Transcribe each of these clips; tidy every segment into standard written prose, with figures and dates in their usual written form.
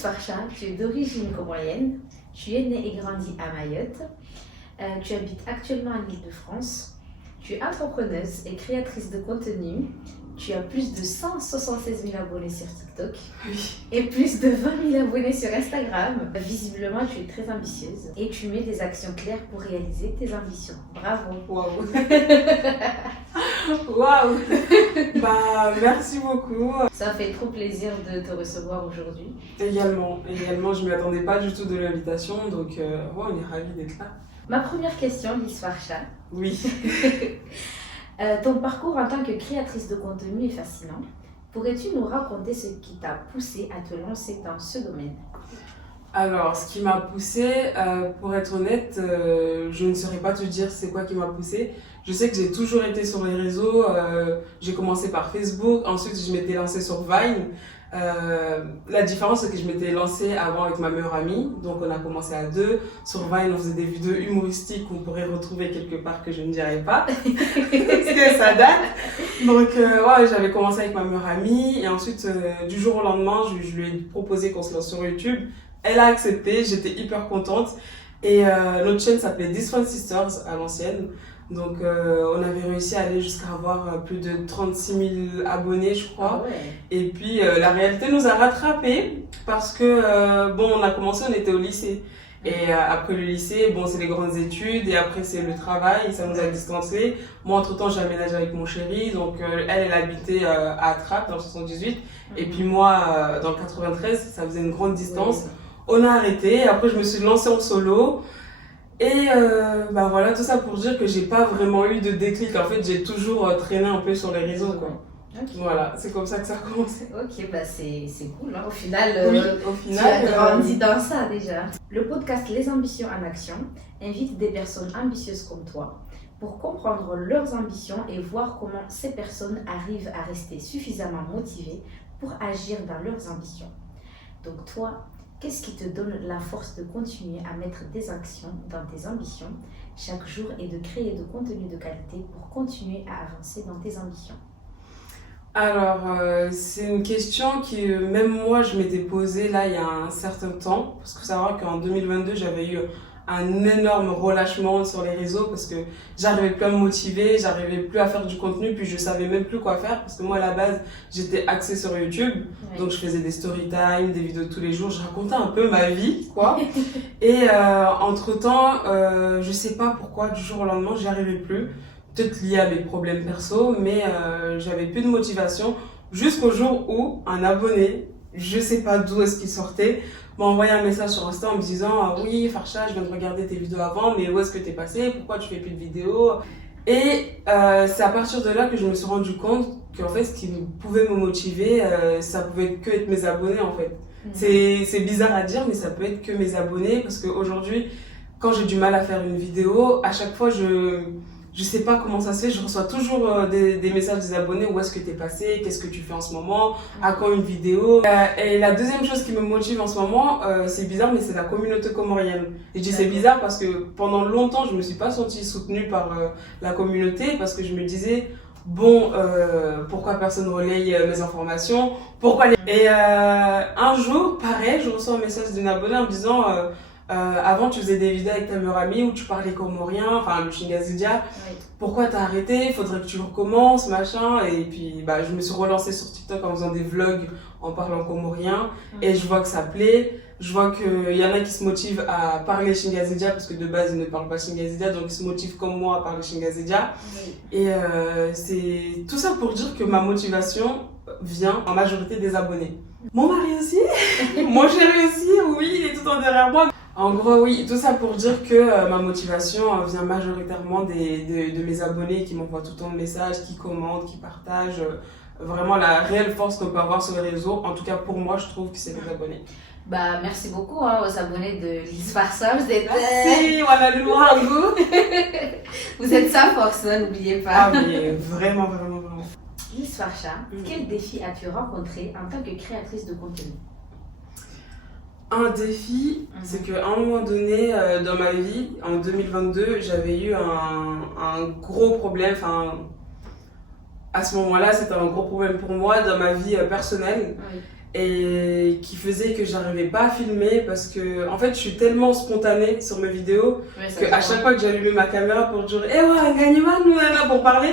Farcha, tu es d'origine comorienne, tu es née et grandie à Mayotte, tu habites actuellement à l'Île-de-France, tu es entrepreneuse et créatrice de contenu, tu as plus de 176 000 abonnés sur TikTok et plus de 20 000 abonnés sur Instagram. Visiblement, tu es très ambitieuse et tu mets des actions claires pour réaliser tes ambitions. Bravo! Waouh! Waouh! Bah, merci beaucoup. Ça fait trop plaisir de te recevoir aujourd'hui. Également, je ne m'y attendais pas du tout de l'invitation, donc ouais, on est ravis d'être là. Ma première question, Lise Farcha. Oui. Ton parcours en tant que créatrice de contenu est fascinant. Pourrais-tu nous raconter ce qui t'a poussée à te lancer dans ce domaine? Alors, ce qui m'a poussée, pour être honnête, je ne saurais pas te dire c'est quoi qui m'a poussée. Je sais que j'ai toujours été sur les réseaux. J'ai commencé par Facebook, ensuite je m'étais lancée sur Vine. La différence, c'est que je m'étais lancée avant avec ma meilleure amie, donc on a commencé à deux. Sur Vine, on faisait des vidéos humoristiques qu'on pourrait retrouver quelque part que je ne dirais pas, parce que ça date. Donc ouais, j'avais commencé avec ma meilleure amie, et ensuite, du jour au lendemain, je lui ai proposé qu'on se lance sur YouTube. Elle a accepté, j'étais hyper contente. Et notre chaîne s'appelait This One Sisters à l'ancienne. Donc on avait réussi à aller jusqu'à avoir plus de 36 000 abonnés, je crois. Ah ouais. Et puis la réalité nous a rattrapés parce que bon, on a commencé, on était au lycée. Et après le lycée, bon, c'est les grandes études et après c'est le travail, ça nous a distancés. Moi, entre-temps, j'ai aménagé avec mon chéri, donc elle habitait à Trappes dans le 78 et puis moi dans le 93, ça faisait une grande distance. Oui. On a arrêté, après je me suis lancée en solo. Et bah voilà, tout ça pour dire que j'ai pas vraiment eu de déclic. En fait, j'ai toujours traîné un peu sur les réseaux, quoi. Okay. Voilà, c'est comme ça que ça a commencé. Ok, bah c'est cool. Hein. Au final, Oui, au tu final, as grandi dans ça déjà. Le podcast Les Ambitions en Action invite des personnes ambitieuses comme toi pour comprendre leurs ambitions et voir comment ces personnes arrivent à rester suffisamment motivées pour agir dans leurs ambitions. Donc toi, qu'est-ce qui te donne la force de continuer à mettre des actions dans tes ambitions chaque jour et de créer de contenu de qualité pour continuer à avancer dans tes ambitions? Alors, c'est une question que même moi je m'étais posée là il y a un certain temps. Parce qu'il faut savoir qu'en 2022, j'avais eu un énorme relâchement sur les réseaux parce que j'arrivais plus à me motiver, j'arrivais plus à faire du contenu, puis je savais même plus quoi faire parce que moi à la base j'étais axée sur YouTube, donc je faisais des story time, des vidéos tous les jours, je racontais un peu ma vie quoi. Et entre-temps, je sais pas pourquoi du jour au lendemain j'y arrivais plus, peut-être lié à mes problèmes perso, mais j'avais plus de motivation jusqu'au jour où un abonné, je sais pas d'où est-ce qu'il sortait, m'a envoyé un message sur Insta en me disant oui Farcha, je viens de regarder tes vidéos avant, mais où est-ce que t'es passé, pourquoi tu fais plus de vidéos? Et c'est à partir de là que je me suis rendu compte qu'en fait ce qui pouvait me motiver, ça pouvait que être mes abonnés en fait. C'est bizarre à dire, mais ça peut être que mes abonnés parce qu'aujourd'hui quand j'ai du mal à faire une vidéo, à chaque fois je sais pas comment ça se fait, je reçois toujours des messages des abonnés, où est-ce que t'es passé, qu'est-ce que tu fais en ce moment, à quand une vidéo. Et la deuxième chose qui me motive en ce moment, c'est bizarre, mais c'est la communauté comorienne. Et je dis c'est bizarre parce que pendant longtemps, je me suis pas sentie soutenue par la communauté parce que je me disais, bon, pourquoi personne relaye mes informations, pourquoi les... Et un jour, pareil, je reçois un message d'une abonnée en me disant... avant, tu faisais des vidéos avec ta meilleure amie où tu parlais comorien, enfin le Chingazidia. Oui. Pourquoi t'as arrêté? Il faudrait que tu recommences, machin. Et puis, bah, je me suis relancée sur TikTok en faisant des vlogs en parlant comorien. Et je vois que ça plaît. Je vois qu'il y en a qui se motivent à parler Chingazidia parce que de base, ils ne parlent pas Chingazidia. Donc, ils se motivent comme moi à parler Chingazidia. Oui. Et c'est tout ça pour dire que ma motivation vient en majorité des abonnés. Mon mari aussi, mon chéri aussi, oui, il est tout le temps derrière moi. En gros, oui, tout ça pour dire que ma motivation vient majoritairement de mes abonnés qui m'envoient tout le temps de messages, qui commentent, qui partagent. Vraiment la réelle force qu'on peut avoir sur les réseaux. En tout cas, pour moi, je trouve que c'est les abonnés. Bah, merci beaucoup hein, aux abonnés de Lise Farcha. Vous êtes... Merci, voilà le noir goût. Vous êtes sa force, hein, n'oubliez pas. Ah mais vraiment, vraiment, vraiment. Lise Farcha, quel défi as-tu rencontré en tant que créatrice de contenu? Un défi, c'est qu'à un moment donné dans ma vie, en 2022, j'avais eu un gros problème. Enfin, à ce moment-là, c'était un gros problème pour moi dans ma vie personnelle. Oui. et qui faisait que j'arrivais pas à filmer parce que en fait je suis tellement spontanée sur mes vidéos que à chaque fois que j'allumais ma caméra pour dire eh ouais Ganima nous est là pour parler,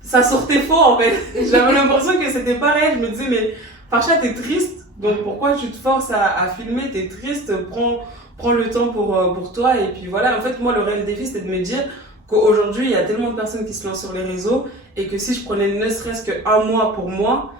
ça sortait faux en fait. J'avais l'impression que c'était pas réel. Je me disais mais Farcha t'es triste donc pourquoi tu te forces à filmer, t'es triste, prends le temps pour toi. Et puis voilà, en fait moi le réel défi c'était de me dire qu'aujourd'hui il y a tellement de personnes qui se lancent sur les réseaux et que si je prenais ne serait-ce qu'un mois pour moi,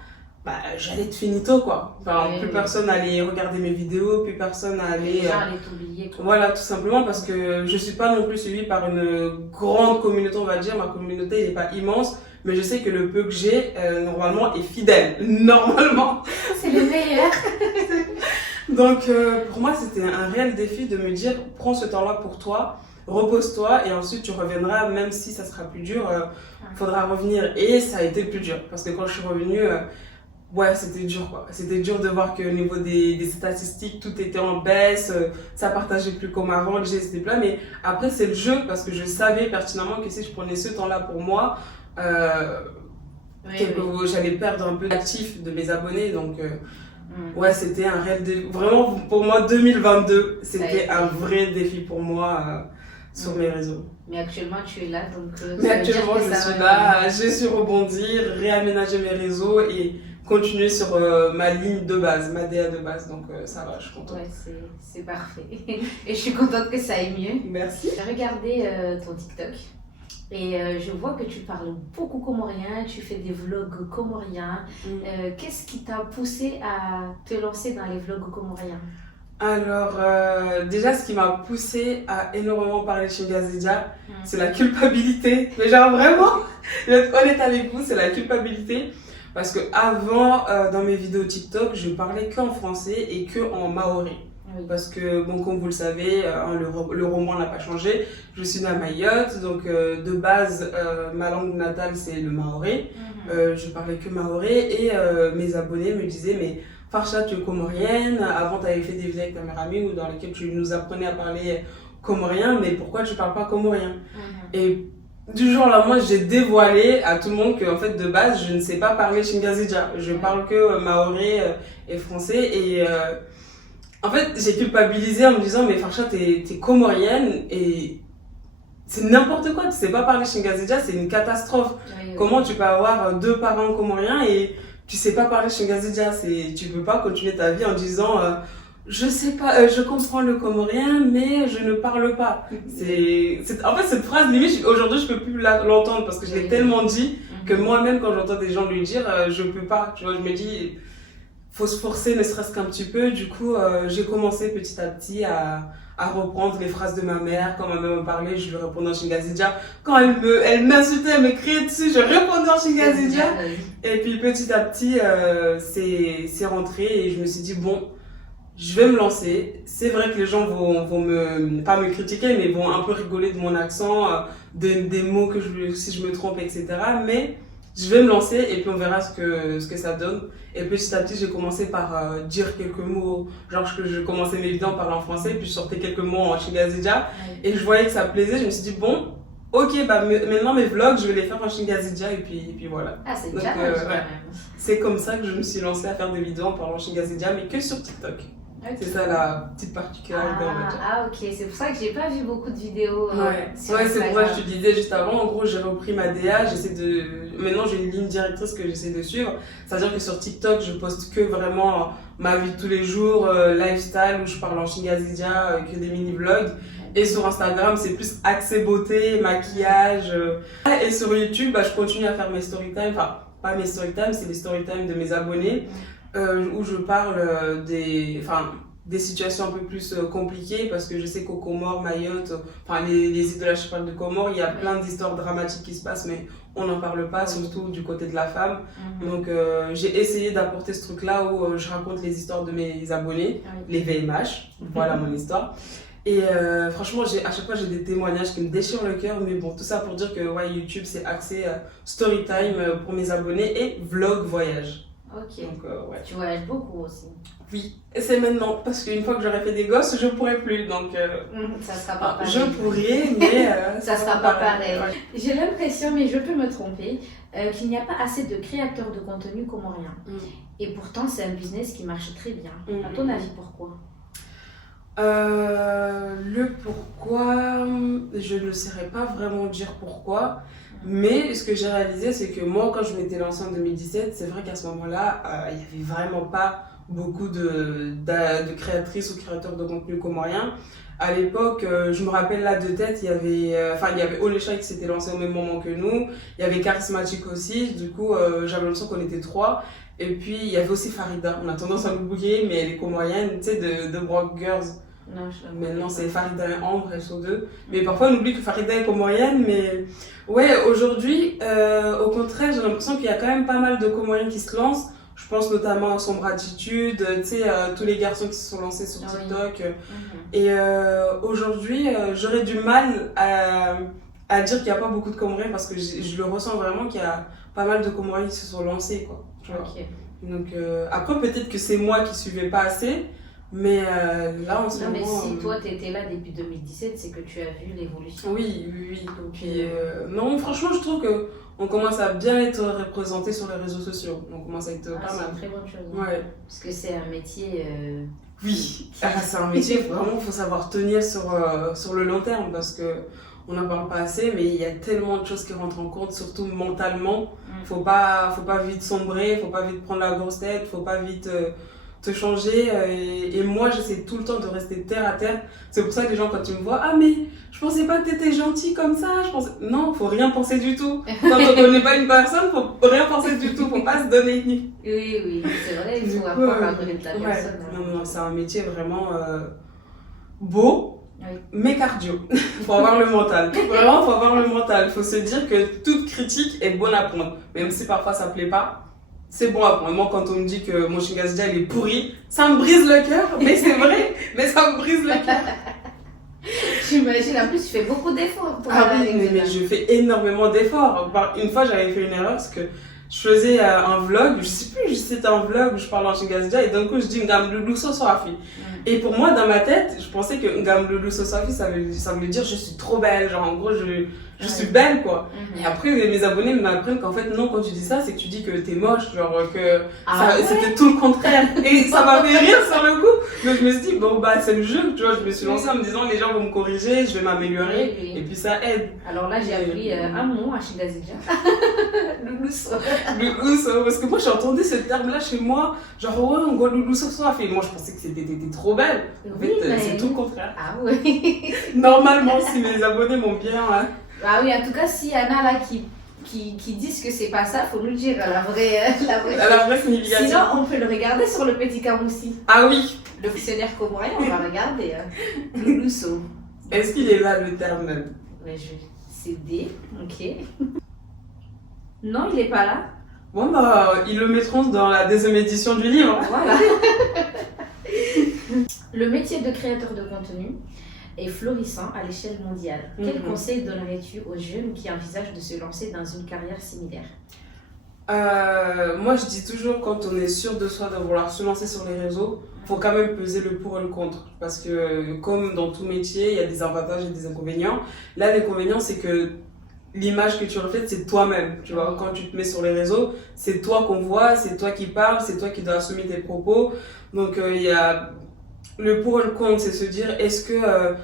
bah, j'allais être finito quoi. Enfin, plus personne allait regarder mes vidéos, plus personne allait. Les gens allaient t'oublier quoi. Voilà, tout simplement parce que je suis pas non plus suivie par une grande communauté, on va dire. Ma communauté n'est pas immense, mais je sais que le peu que j'ai, normalement, est fidèle. Normalement. C'est le meilleur. Donc, pour moi, c'était un réel défi de me dire prends ce temps-là pour toi, repose-toi et ensuite tu reviendras, même si ça sera plus dur, faudra revenir. Et ça a été le plus dur parce que quand je suis revenue. Ouais, c'était dur quoi. C'était dur de voir qu'au niveau des statistiques, tout était en baisse, ça partageait plus comme avant, les gens étaient pleins. Mais après, c'est le jeu parce que je savais pertinemment que si je prenais ce temps-là pour moi, j'allais perdre un peu d'actifs de mes abonnés. Donc, ouais, c'était un réel défi. Vraiment, pour moi, 2022, c'était un vrai défi pour moi sur mes réseaux. Mais actuellement, tu es là, donc. Mais actuellement, je suis là, j'ai su rebondir, réaménager mes réseaux et continuer sur ma ligne de base, ma DA de base, donc ça va, je suis contente. Ouais, c'est parfait. Et je suis contente que ça aille mieux. Merci. J'ai regardé ton TikTok et je vois que tu parles beaucoup comorien, tu fais des vlogs comoriens. Qu'est-ce qui t'a poussé à te lancer dans les vlogs comoriens? Alors, déjà, ce qui m'a poussé à énormément parler de Chingazidia, c'est la culpabilité. Mais genre vraiment, je vais être honnête avec vous, c'est la culpabilité. Parce que avant, dans mes vidéos TikTok, je parlais qu'en français et qu'en maori. Oui. Parce que, bon, comme vous le savez, le roman n'a pas changé. Je suis née à Mayotte, donc de base, ma langue natale, c'est le maori. Je parlais que maori et mes abonnés me disaient, mais Farcha, tu es comorienne. Avant, tu avais fait des vidéos avec ta meilleure amie dans lesquelles tu nous apprenais à parler comorien, mais pourquoi tu ne parles pas comorien? Et du jour au lendemain, j'ai dévoilé à tout le monde que, en fait, de base, je ne sais pas parler Chingazidia. Je parle que maori et français. Et en fait, j'ai culpabilisé en me disant, mais Farcha, t'es comorienne et c'est n'importe quoi. Tu sais pas parler Chingazidia, c'est une catastrophe. Comment tu peux avoir 2 parents comoriens et tu sais pas parler Chingazidia? Tu peux pas continuer ta vie en disant je sais pas, je comprends le comorien, mais je ne parle pas. En fait, cette phrase, limite, aujourd'hui, je peux plus l'entendre parce que je l'ai tellement dit que moi-même, quand j'entends des gens lui dire, je peux pas. Tu vois, je me dis, faut se forcer, ne serait-ce qu'un petit peu. Du coup, j'ai commencé petit à petit à reprendre les phrases de ma mère. Quand ma mère me parlait, je lui répondais en Chingazidia. Quand elle m'insultait, elle me criait dessus, je répondais en Chingazidia. Et puis, petit à petit, c'est rentré et je me suis dit, bon, je vais me lancer. C'est vrai que les gens vont pas me critiquer, mais vont un peu rigoler de mon accent, des mots que si je me trompe, etc. Mais je vais me lancer et puis on verra ce que ça donne. Et petit à petit, j'ai commencé par dire quelques mots. Genre, je commençais mes vidéos en parlant en français, puis je sortais quelques mots en Chingazidia. Et je voyais que ça plaisait. Je me suis dit, bon, ok, bah maintenant mes vlogs, je vais les faire en Chingazidia. Et puis voilà. Ah, c'est déjà quand même. C'est comme ça que je me suis lancée à faire des vidéos en parlant Chingazidia, mais que sur TikTok. Okay. C'est ça la petite particularité, on va dire. Ah, ok, c'est pour ça que j'ai pas vu beaucoup de vidéos. C'est pour ça que je te disais juste avant. En gros, j'ai repris ma DA. Maintenant, j'ai une ligne directrice que j'essaie de suivre. C'est-à-dire que sur TikTok, je poste que vraiment ma vie de tous les jours, lifestyle, où je parle en Chingazidia, que des mini-vlogs. Et sur Instagram, c'est plus accès beauté, maquillage. Et sur YouTube, je continue à faire mes storytime. Enfin, pas mes storytime, c'est les storytime de mes abonnés. Où je parle des situations un peu plus compliquées parce que je sais qu'aux Comores, Mayotte, enfin les îles de l'archipel de Comores, il y a plein d'histoires dramatiques qui se passent mais on n'en parle pas, surtout du côté de la femme. Donc j'ai essayé d'apporter ce truc-là où je raconte les histoires de mes abonnés, les VMH, voilà mon histoire. Et franchement, à chaque fois, j'ai des témoignages qui me déchirent le cœur. Mais bon, tout ça pour dire que YouTube, c'est axé story time pour mes abonnés et vlog voyage. Ok. Donc, ouais. Tu voyages beaucoup aussi. Oui, et c'est maintenant, parce qu'une fois que j'aurai fait des gosses, je pourrai plus. Donc, Ça sera pas pareil. je pourrais, mais Ça sera pas pareil. Ouais. J'ai l'impression, mais je peux me tromper, qu'il n'y a pas assez de créateurs de contenu comoriens. Et pourtant, c'est un business qui marche très bien. À ton avis, pourquoi? Le pourquoi, je ne saurais pas vraiment dire pourquoi. Mais ce que j'ai réalisé, c'est que moi, quand je m'étais lancée en 2017, c'est vrai qu'à ce moment-là, il n'y avait vraiment pas beaucoup de créatrices ou créateurs de contenu comoriens. À l'époque, je me rappelle là de tête, il y avait Olécha qui s'était lancé au même moment que nous. Il y avait Charismatique aussi. Du coup, j'avais l'impression qu'on était trois. Et puis, il y avait aussi Farida. On a tendance à l'oublier, mais elle est comorienne, tu sais, de Brock Girls. Non, Maintenant, c'est Farida et Ambre, elles sont deux. Mais parfois, on oublie que Farida est comorienne. Mais ouais, aujourd'hui, au contraire, j'ai l'impression qu'il y a quand même pas mal de comoriennes qui se lancent. Je pense notamment à Sombre Attitude, tu sais, tous les garçons qui se sont lancés sur TikTok. Et aujourd'hui, j'aurais du mal à dire qu'il n'y a pas beaucoup de comoriennes parce que je le ressens vraiment qu'il y a pas mal de comoriennes qui se sont lancées, quoi. Tu vois. Donc, après, peut-être que c'est moi qui ne suivais pas assez. Mais là, en ce moment... mais si toi, tu étais là depuis 2017, c'est que tu as vu l'évolution. Oui. Donc, puis, non, franchement, je trouve qu'on commence à bien être représenté sur les réseaux sociaux. On commence à être pas mal. C'est une très bonne chose. Ouais. Parce que c'est un métier... Oui, c'est un métier, vraiment, il faut savoir tenir sur le long terme parce que on n'en parle pas assez, mais il y a tellement de choses qui rentrent en compte, surtout mentalement. Faut pas vite sombrer, faut pas vite prendre la grosse tête, faut pas vite... te changer et moi j'essaie tout le temps de rester terre à terre. C'est pour ça que les gens quand ils me voient, ah mais je pensais pas que t'étais gentil comme ça, non, faut rien penser du tout. Quand on connaît pas une personne, faut rien penser du tout, faut pas se donner. Oui, c'est vrai, il faut apprendre à connaître la personne. Non, c'est un métier vraiment beau, mais cardio. Faut avoir le mental. Vraiment, faut avoir le mental. Faut se dire que toute critique est bonne à prendre, même si parfois ça plaît pas. C'est bon à prendre. Moi, quand on me dit que mon Shingasdia il est pourri, ça me brise le cœur. Mais c'est vrai, mais ça me brise le cœur. J'imagine, en plus, tu fais beaucoup d'efforts. Ah oui, mais je fais énormément d'efforts. Une fois, j'avais fait une erreur parce que je faisais un vlog, je sais plus si c'était un vlog où je parle en Shingasdia et d'un coup, je dis Ngam Loulou Sosoafi. Et pour moi, dans ma tête, je pensais que Ngam Loulou Sosoafi, ça voulait dire je suis trop belle. Genre, en gros, je suis belle, quoi. Et après, mes abonnés m'apprennent qu'en fait, non, quand tu dis ça, c'est que tu dis que t'es moche, genre que c'était tout le contraire. Et ça m'a fait rire sur le coup. Donc je me suis dit, bon, bah, c'est le jeu, tu vois. Je me suis lancée en me disant, les gens vont me corriger, je vais m'améliorer. Et puis ça aide. Alors là, j'ai appris un mot à Shingasdia. Loulous. Loulous, parce que moi, j'entendais ce terme-là chez moi. Genre, ouais, on voit Loulous sur soi. Moi, je pensais que t'étais trop belle. En fait, c'est tout le contraire. Ah oui. Normalement, si mes abonnés m'ont bien. Ah oui, en tout cas, s'il y en a là qui disent que c'est pas ça, faut nous le dire, la vraie signification. Sinon, on peut le regarder sur le petit camoussi. Ah oui. Le dictionnaire comorien, on va regarder. Loulousso. Est-ce qu'il est là le terme même? Ouais, je vais céder, ok. Non, il est pas là. Bon bah, ils le mettront dans la deuxième édition du livre. Voilà. Le métier de créateur de contenu est florissant à l'échelle mondiale. Quel conseil donnerais-tu aux jeunes qui envisagent de se lancer dans une carrière similaire? Moi, je dis toujours, quand on est sûr de soi de vouloir se lancer sur les réseaux, faut quand même peser le pour et le contre. Parce que, comme dans tout métier, il y a des avantages et des inconvénients. Là, l'inconvénient, c'est que l'image que tu reflètes, c'est toi-même. Tu vois, quand tu te mets sur les réseaux, c'est toi qu'on voit, c'est toi qui parles, c'est toi qui dois assumer tes propos. Donc, il y a le pour et le contre, c'est se dire, est-ce que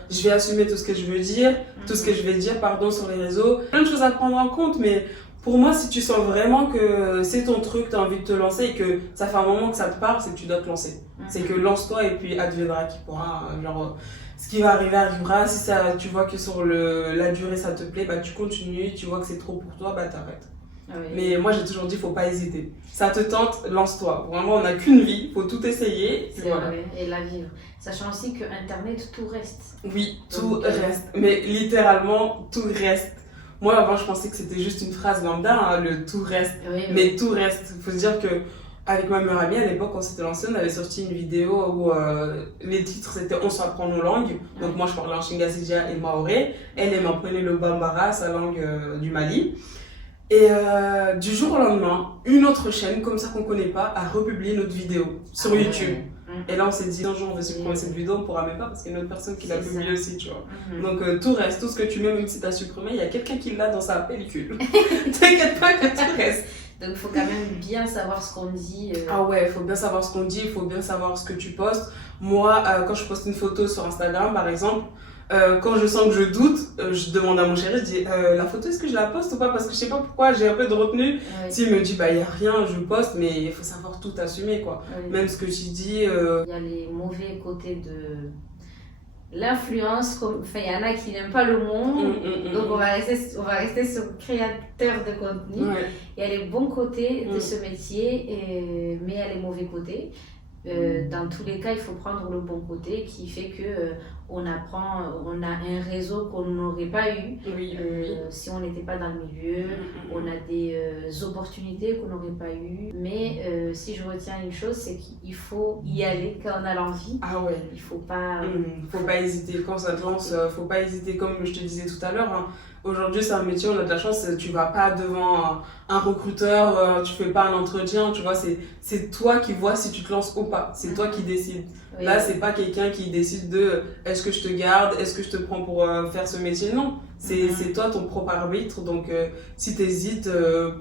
je vais assumer tout ce que je veux dire, tout ce que je vais dire, sur les réseaux. Plein de choses à prendre en compte, mais pour moi, si tu sens vraiment que c'est ton truc, tu as envie de te lancer et que ça fait un moment que ça te parle, c'est que tu dois te lancer. C'est que lance-toi et puis adviendra qui pourra. Genre, ce qui va arriver arrivera. Si ça, tu vois que sur la durée ça te plaît, bah tu continues. Tu vois que c'est trop pour toi, bah t'arrêtes. Oui. Mais moi j'ai toujours dit, faut pas hésiter. Ça te tente, lance-toi. Vraiment, on n'a qu'une vie, faut tout essayer. C'est vrai, et la vivre. Sachant aussi que Internet, tout reste. Oui, tout reste. Mais littéralement, tout reste. Moi avant, je pensais que c'était juste une phrase lambda, hein, le tout reste. Mais tout reste. Faut se dire que avec ma meilleure amie, à l'époque, quand on s'était lancé, on avait sorti une vidéo où les titres c'était On s'apprend nos langues. Donc moi, je parlais en Shingasija et Maoré. Elle m'apprenait le Bambara, sa langue du Mali. Et du jour au lendemain, une autre chaîne, comme ça qu'on connaît pas, a republié notre vidéo sur YouTube. Et là, on s'est dit, un jour, on va supprimer cette vidéo, on pourra même pas parce qu'il y a une autre personne qui l'a publiée aussi, tu vois. Donc, tout reste, tout ce que tu mets, même si tu as supprimé, il y a quelqu'un qui l'a dans sa pellicule. T'inquiète pas que tout reste. Donc, il faut quand même bien savoir ce qu'on dit. Ah ouais, il faut bien savoir ce qu'on dit, il faut bien savoir ce que tu postes. Moi, quand je poste une photo sur Instagram, par exemple, quand je sens que je doute, je demande à mon chéri, je dis la photo, est-ce que je la poste ou pas? Parce que je sais pas pourquoi, j'ai un peu de retenue. Oui. S'il me dit, bah, il y a rien, je poste, mais il faut savoir tout assumer, quoi. Oui. Même ce que tu dis. Il y a les mauvais côtés de l'influence. Enfin, il y en a qui n'aiment pas le mot. Donc, on va rester sur créateur de contenu. Ouais. Il y a les bons côtés de ce métier, mais il y a les mauvais côtés. Dans tous les cas, il faut prendre le bon côté qui fait que on apprend, on a un réseau qu'on n'aurait pas eu si on n'était pas dans le milieu. On a des opportunités qu'on n'aurait pas eues. Mais si je retiens une chose, c'est qu'il faut y aller quand on a l'envie. Ah ouais. Il faut pas. Faut pas hésiter. Quand ça te lance, faut pas hésiter. Comme je te disais tout à l'heure, hein. Aujourd'hui, c'est un métier, on a de la chance, tu vas pas devant un recruteur, tu fais pas un entretien, tu vois, c'est toi qui vois si tu te lances ou pas. C'est toi qui décides. Oui. Là, c'est pas quelqu'un qui décide de est-ce que je te garde, est-ce que je te prends pour faire ce métier. Non, c'est toi ton propre arbitre. Donc, si t'hésites,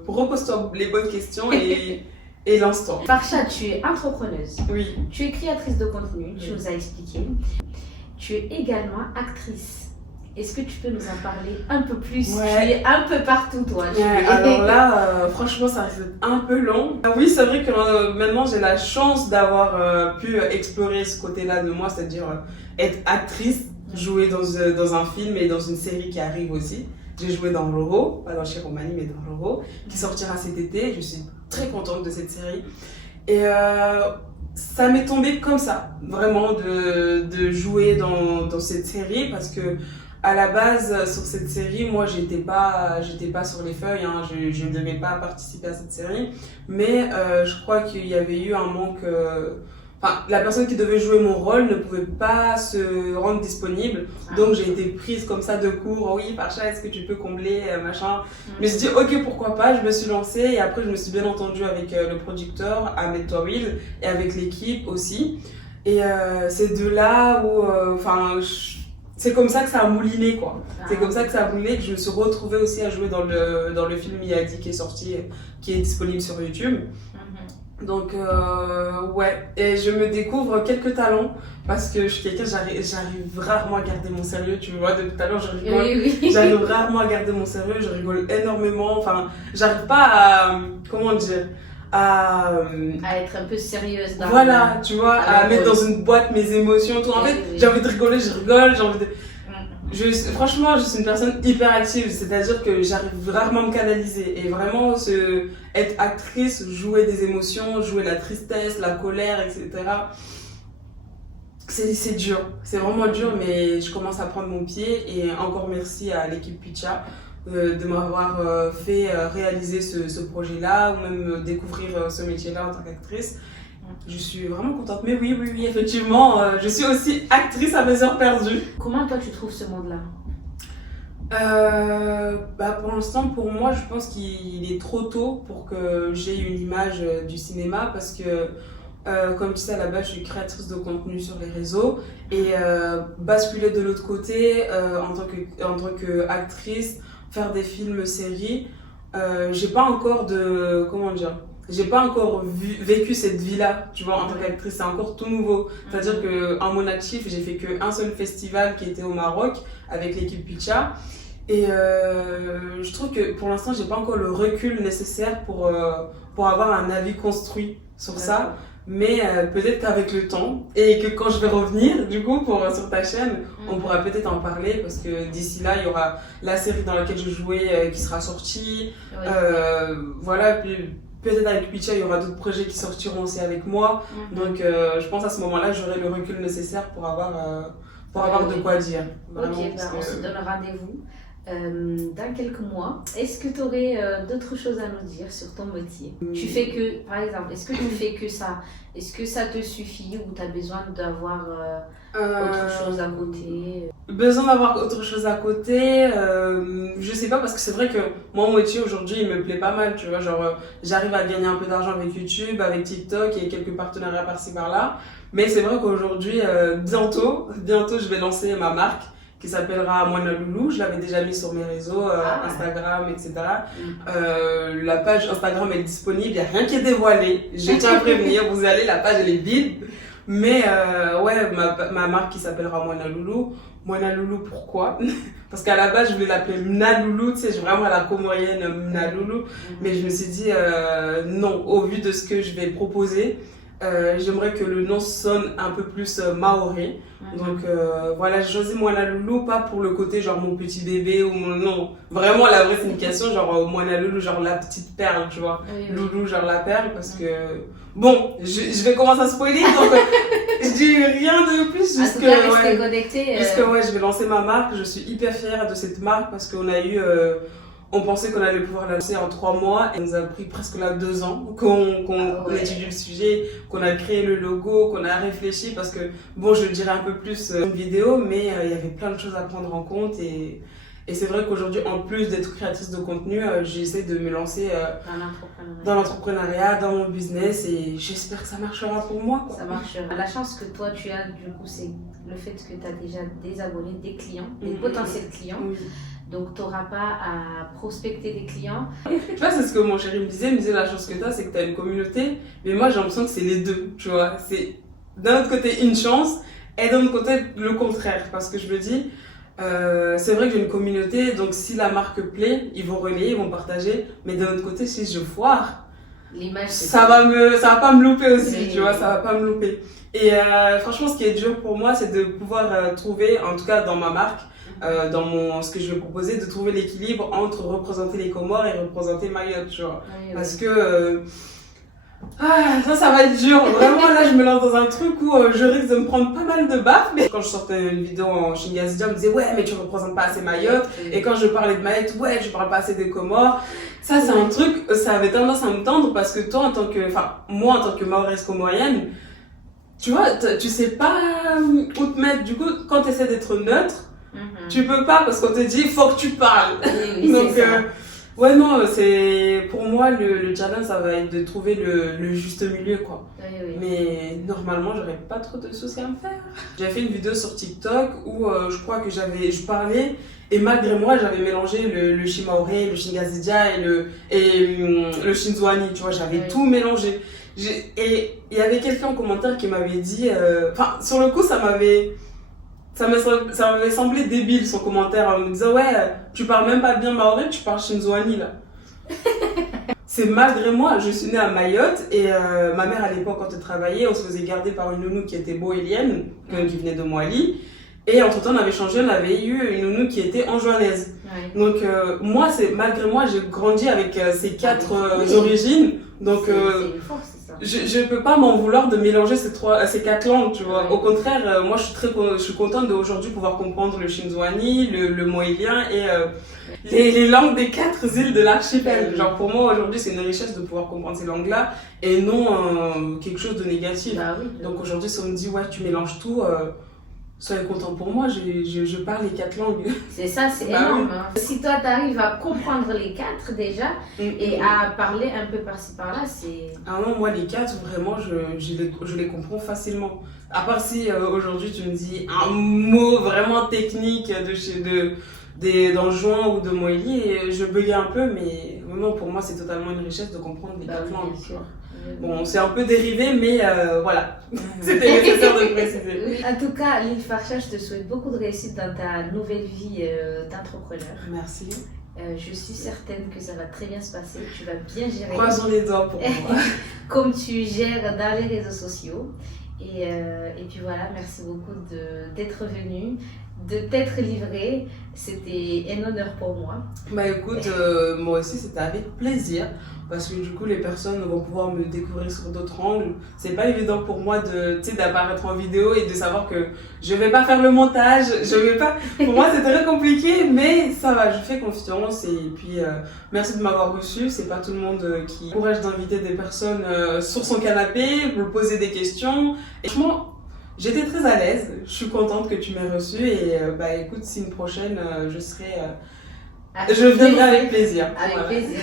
repose-toi les bonnes questions et lance-toi. Farcha, tu es entrepreneuse. Oui. Tu es créatrice de contenu, tu nous as expliqué. Tu es également actrice. Est-ce que tu peux nous en parler un peu plus? Ouais. Tu es un peu partout, toi. Alors là, franchement, ça risque d'être un peu long. Oui, c'est vrai que maintenant, j'ai la chance d'avoir pu explorer ce côté-là de moi, c'est-à-dire être actrice, jouer dans un film et dans une série qui arrive aussi. J'ai joué dans Roro, pas dans Chiromani, mais dans Roro, qui sortira cet été. Je suis très contente de cette série. Et ça m'est tombé comme ça, vraiment, de jouer dans cette série parce que à la base, sur cette série, moi, j'étais pas sur les feuilles, hein, je ne devais pas participer à cette série, mais je crois qu'il y avait eu un manque. Enfin, la personne qui devait jouer mon rôle ne pouvait pas se rendre disponible, donc j'ai été prise comme ça de court. Oui, Farcha, est-ce que tu peux combler, machin. Je me suis dit, ok, pourquoi pas, je me suis lancée et après, je me suis bien entendue avec le producteur, Ahmed Touawil, et avec l'équipe aussi. Et c'est de là où, c'est comme ça que ça a mouliné, quoi. C'est comme ça que ça a mouliné, que je me suis retrouvée aussi à jouer dans le film Miyadi qui est sorti, qui est disponible sur YouTube. Donc, ouais. Et je me découvre quelques talents parce que je suis quelqu'un, j'arrive rarement à garder mon sérieux. Tu me vois, depuis tout à l'heure, je rigole. Oui. J'arrive rarement à garder mon sérieux, je rigole énormément. Enfin, j'arrive pas à. Comment dire? À être un peu sérieuse dans voilà, tu vois, à mettre dans une boîte mes émotions, tout. En fait, j'ai envie de rigoler, je rigole, j'ai envie de... franchement, je suis une personne hyper active, c'est-à-dire que j'arrive rarement à me canaliser. Et vraiment, être actrice, jouer des émotions, jouer la tristesse, la colère, etc., c'est dur. C'est vraiment dur, mais je commence à prendre mon pied. Et encore merci à l'équipe Picha de m'avoir fait réaliser ce projet-là ou même découvrir ce métier-là en tant qu'actrice. Je suis vraiment contente. Mais oui, effectivement, je suis aussi actrice à mes heures perdues. Comment toi tu trouves ce monde-là? Pour l'instant, pour moi, je pense qu'il est trop tôt pour que j'ai une image du cinéma parce que comme tu sais, à la base, je suis créatrice de contenu sur les réseaux et basculer de l'autre côté en tant qu'actrice, faire des films, séries, j'ai pas encore j'ai pas encore vécu cette vie-là, tu vois, en tant qu'actrice, c'est encore tout nouveau. C'est-à-dire qu'en mon actif, j'ai fait qu'un seul festival qui était au Maroc avec l'équipe Picha. Et je trouve que pour l'instant, j'ai pas encore le recul nécessaire pour avoir un avis construit sur ça. Mais peut-être qu'avec le temps et que quand je vais revenir du coup sur ta chaîne, on pourra peut-être en parler parce que d'ici là il y aura la série dans laquelle je jouais qui sera sortie. Voilà, puis peut-être avec Picha il y aura d'autres projets qui sortiront aussi avec moi. Donc je pense à ce moment-là j'aurai le recul nécessaire pour avoir de quoi dire. Vraiment, on se donne rendez-vous. dans quelques mois. Est-ce que tu aurais d'autres choses à nous dire sur ton métier? Tu fais que, par exemple, est-ce que tu fais que ça? Est-ce que ça te suffit ou tu as besoin d'avoir autre chose à côté? Besoin d'avoir autre chose à côté, je sais pas, parce que c'est vrai que moi, mon métier aujourd'hui, il me plaît pas mal, tu vois, genre j'arrive à gagner un peu d'argent avec YouTube, avec TikTok et quelques partenariats par-ci par-là, mais c'est vrai qu'aujourd'hui, bientôt, je vais lancer ma marque qui s'appellera Moana Loulou. Je l'avais déjà mis sur mes réseaux, Instagram, etc. La page Instagram est disponible, il n'y a rien qui est dévoilé, je tiens à prévenir, vous allez, la page elle est vide. Mais ouais, ma marque qui s'appellera Moana Loulou. Moana Loulou, pourquoi? Parce qu'à la base, je voulais l'appeler Mna Loulou, tu sais, vraiment à la comorienne Mna Loulou. Mais je me suis dit, non, au vu de ce que je vais proposer, j'aimerais que le nom sonne un peu plus maoré. Donc voilà, j'ai choisi Moana Loulou, pas pour le côté genre mon petit bébé ou mon nom. Vraiment la vraie signification, genre Moana Loulou, genre la petite perle, tu vois. Loulou, genre la perle, parce que... Bon, je vais commencer à spoiler, donc je dis rien de plus. En tout cas, restez connectés. Puisque ouais, je vais lancer ma marque, je suis hyper fière de cette marque parce qu'on a eu... on pensait qu'on allait pouvoir la lancer en 3 mois et ça nous a pris presque là 2 ans qu'on étudie le sujet, qu'on a créé le logo, qu'on a réfléchi parce que, bon, je le dirai un peu plus en vidéo, mais il y avait plein de choses à prendre en compte et c'est vrai qu'aujourd'hui, en plus d'être créatrice de contenu, j'essaie de me lancer dans l'entrepreneuriat, dans mon business et j'espère que ça marchera pour moi, quoi. Ça marchera. La chance que toi tu as, du coup, c'est le fait que tu as déjà des abonnés, des clients, des potentiels clients. Oui. Donc, tu n'auras pas à prospecter des clients. Tu vois, c'est ce que mon chéri me disait. Il me disait, la chance que tu as, c'est que tu as une communauté. Mais moi, j'ai l'impression que c'est les deux, tu vois. C'est d'un autre côté une chance et d'un autre côté le contraire. Parce que je me dis, c'est vrai que j'ai une communauté. Donc, si la marque plaît, ils vont relayer, ils vont partager. Mais d'un autre côté, si je foire, l'image, ça va pas me louper aussi, tu vois. Ça va pas me louper. Et franchement, ce qui est dur pour moi, c'est de pouvoir trouver, en tout cas dans ma marque, dans ce que je vais proposer, de trouver l'équilibre entre représenter les Comores et représenter Mayotte, tu vois. Parce que ça va être dur. Vraiment, là, je me lance dans un truc où je risque de me prendre pas mal de baffes. Mais quand je sortais une vidéo en Shingazidia, on me disait, ouais, mais tu représentes pas assez Mayotte. Et quand je parlais de Mayotte, ouais, je parle pas assez des Comores. Ça, c'est un truc, ça avait tendance à me tendre parce que toi, moi, en tant que Mahoraise comorienne, tu vois, tu sais pas où te mettre. Du coup, quand tu essaies d'être neutre, tu peux pas parce qu'on te dit, il faut que tu parles. Oui, donc, ouais, non, pour moi, le challenge, ça va être de trouver le juste milieu, quoi. Oui. Mais normalement, j'aurais pas trop de soucis à me faire. J'ai fait une vidéo sur TikTok où je crois que je parlais et malgré moi, j'avais mélangé le Shimaoré, le Shingazidia et le Shinzwani, tu vois, j'avais tout mélangé. Et il y avait quelqu'un en commentaire qui m'avait dit, sur le coup, ça m'avait semblé débile son commentaire en me disant, ouais, tu parles même pas bien maoré, tu parles Shinzwani là. C'est malgré moi, je suis née à Mayotte et ma mère à l'époque quand elle travaillait, on se faisait garder par une nounou qui était boélienne, qui venait de Moali. Et entre temps on avait eu une nounou qui était anjouanaise. Ouais. Donc moi, malgré moi, j'ai grandi avec ces 4 origines. Donc c'est une force. Je peux pas m'en vouloir de mélanger ces 4 langues, tu vois. Au contraire, moi je suis contente d'aujourd'hui pouvoir comprendre le Shinzwani, le moélien et les langues des 4 îles de l'archipel. Genre pour moi aujourd'hui c'est une richesse de pouvoir comprendre ces langues-là et non quelque chose de négatif. Donc aujourd'hui si on me dit ouais tu mélanges tout, soyez content pour moi, je parle les 4 langues. C'est ça, c'est énorme. Oui. Si toi, tu arrives à comprendre les 4 déjà et à parler un peu par-ci par-là, c'est... Ah non, moi les 4, vraiment, je les comprends facilement. À part si aujourd'hui tu me dis un mot vraiment technique d'Anjouan ou de Moélie, je bugue un peu, mais vraiment pour moi c'est totalement une richesse de comprendre les 4 langues. Bon, c'est un peu dérivé, mais voilà, c'était nécessaire de préciser. En tout cas, Lil Farcha, je te souhaite beaucoup de réussite dans ta nouvelle vie d'entrepreneur. Merci. Je suis certaine que ça va très bien se passer, tu vas bien gérer. Croisons les doigts pour moi. Comme tu gères dans les réseaux sociaux. Et puis voilà, merci beaucoup d'être venu. de t'être livré. C'était un honneur pour moi. Bah écoute, moi aussi c'était avec plaisir parce que du coup les personnes vont pouvoir me découvrir sur d'autres angles. C'est pas évident pour moi de, tu sais, d'apparaître en vidéo et de savoir que je vais pas faire le montage, je vais pas. Pour moi c'est très compliqué, mais ça va, je fais confiance et puis merci de m'avoir reçu. C'est pas tout le monde qui a le courage d'inviter des personnes sur son canapé pour poser des questions. Et franchement, j'étais très à l'aise, je suis contente que tu m'aies reçue et bah écoute, si une prochaine je viendrai avec plaisir. Avec Voilà. plaisir.